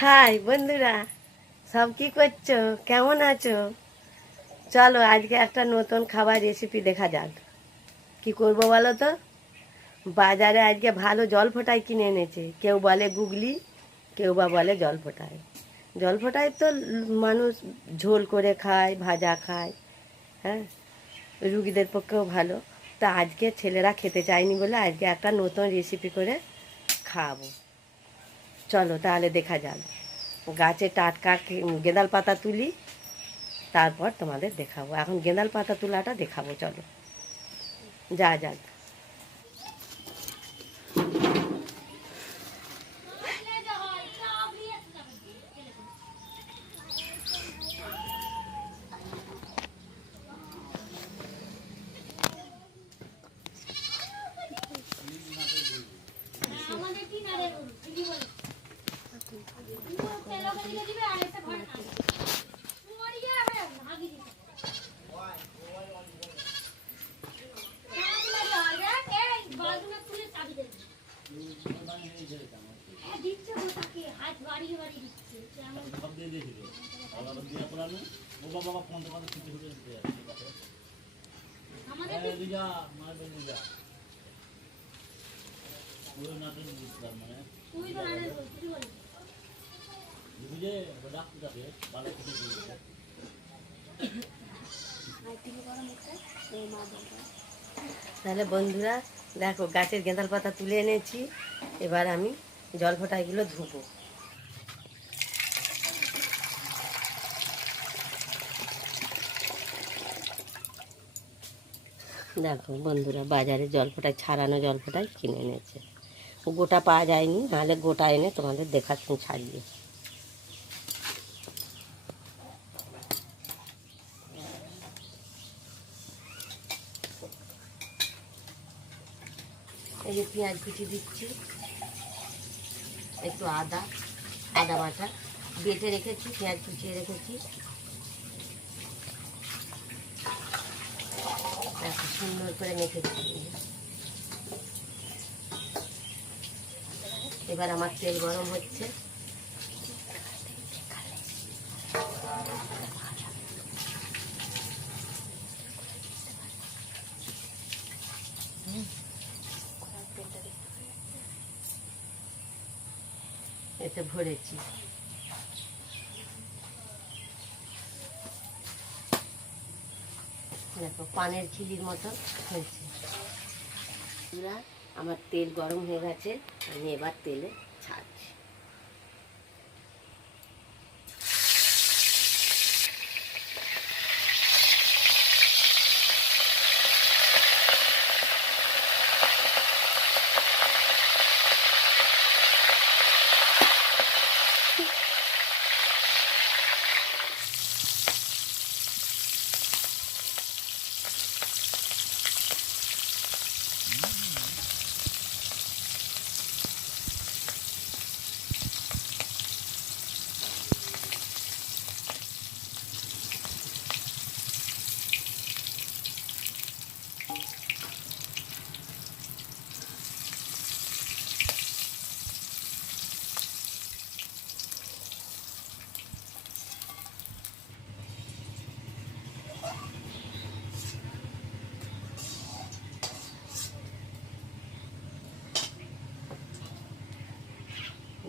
High বন্ধুরা, সব কি করছো? কেমন আছো? চলো আজকে একটা নতুন খাবার রেসিপি দেখা যাক। কি করব বলো তো? বাজারে আজকে ভালো জল ফোটাই কিনে এনেছে। কেউ বলে গুগলি, কেউ বা বলে জল ফোটাই। জল ফোটাই তো মানুষ ঝোল করে খায়, ভাজা খায়। হ্যাঁ, রুগীদের পক্ষেও ভালো। তা আজকে ছেলেরা খেতে চায়নি বলে আজকে একটা নতুন রেসিপি করে খাওয়াবো। চলো তাহলে দেখা যাক। গাছে টাটকা গেঁদাল পাতা তুলি, তারপর তোমাদের দেখাবো। এখন গেঁদাল পাতা তোলাটা দেখাবো, চলো যা যাক। তাহলে বন্ধুরা দেখো, গাছের গেঁদাল পাতা তুলে এনেছি। এবার আমি জল ফোঁটাগুলো ধুবো। দেখো বন্ধুরা, বাজারে জল ফোঁটায় ছাড়ানো জল ফোঁটায় কিনে এনেছে। গোটা পাওয়া যায়নি, নাহলে গোটা এনে তোমাদের দেখাচ্ছি ছাড়িয়ে। এই যে পেঁয়াজ কুচি দিচ্ছি, একটু আদা বাটা বেটে রেখেছি, পেঁয়াজ কুচিয়ে রেখেছি। সুন্দর করে মেখেছি। এবার আমার তেল গরম হচ্ছে। এতে ভরেছি। দেখো পানের খিলির মতো হয়েছে। আমার তেল গরম হয়ে গেছে, আমি এবার তেলে ছাড়ছি।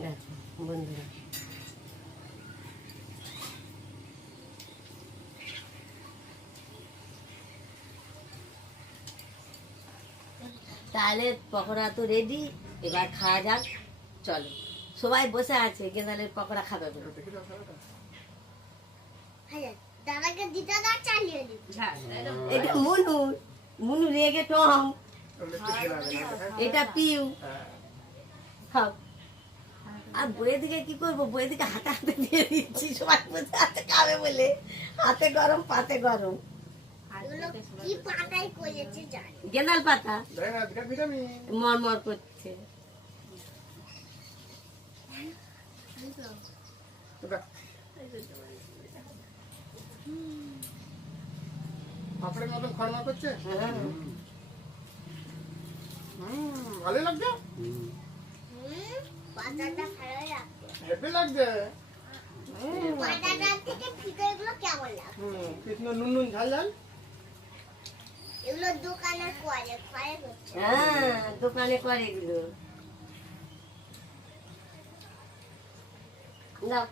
দেখো বন্ধুরা, তাহলে পকোড়া তো রেডি, এবার খাওয়া যাক। চলো, সবাই বসে আছে, গেঁদালের পকোড়া খাবে বলে। এটা মুনু রেগে টম, এটা পিউ। খাও। আর বইয়ের দিকে কি করবো, বইয়ের দিকে হাতে হাতে দিয়ে দিচ্ছি, সবাই বসে হাতে খাবে বলে। হাতে গরম, পাতে গরম। গেঁদাল পাতা মরমর করছে। পাপড়ের মতন খরমা করছে। ভালোই লাগছে। হেভি লাগছে। বাজার থেকে ভিতরগুলো কেমন লাগে? কৃষ্ণ নুন নুন ঝাল ঝাল। এগুলো দোকানে করে হচ্ছে। হ্যাঁ দোকানে করে এগুলো। নাও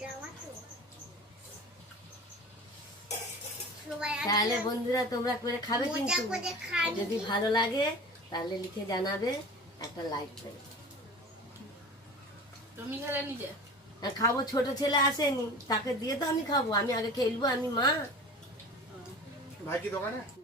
জামা তো সবাই তাহলে বন্ধুরা তোমরা করে খাবে মজা কিন্তু করে খান। যদি ভালো লাগে তাহলে লিখে জানাবে, একটা লাইক করে। তুমি খেলে নিজে আর খাবো, ছোট ছেলে আসেনি, তাকে দিয়ে তো আমি খাবো, আমি আগে খেলবো, আমি মা। ভাই কি দোকানে?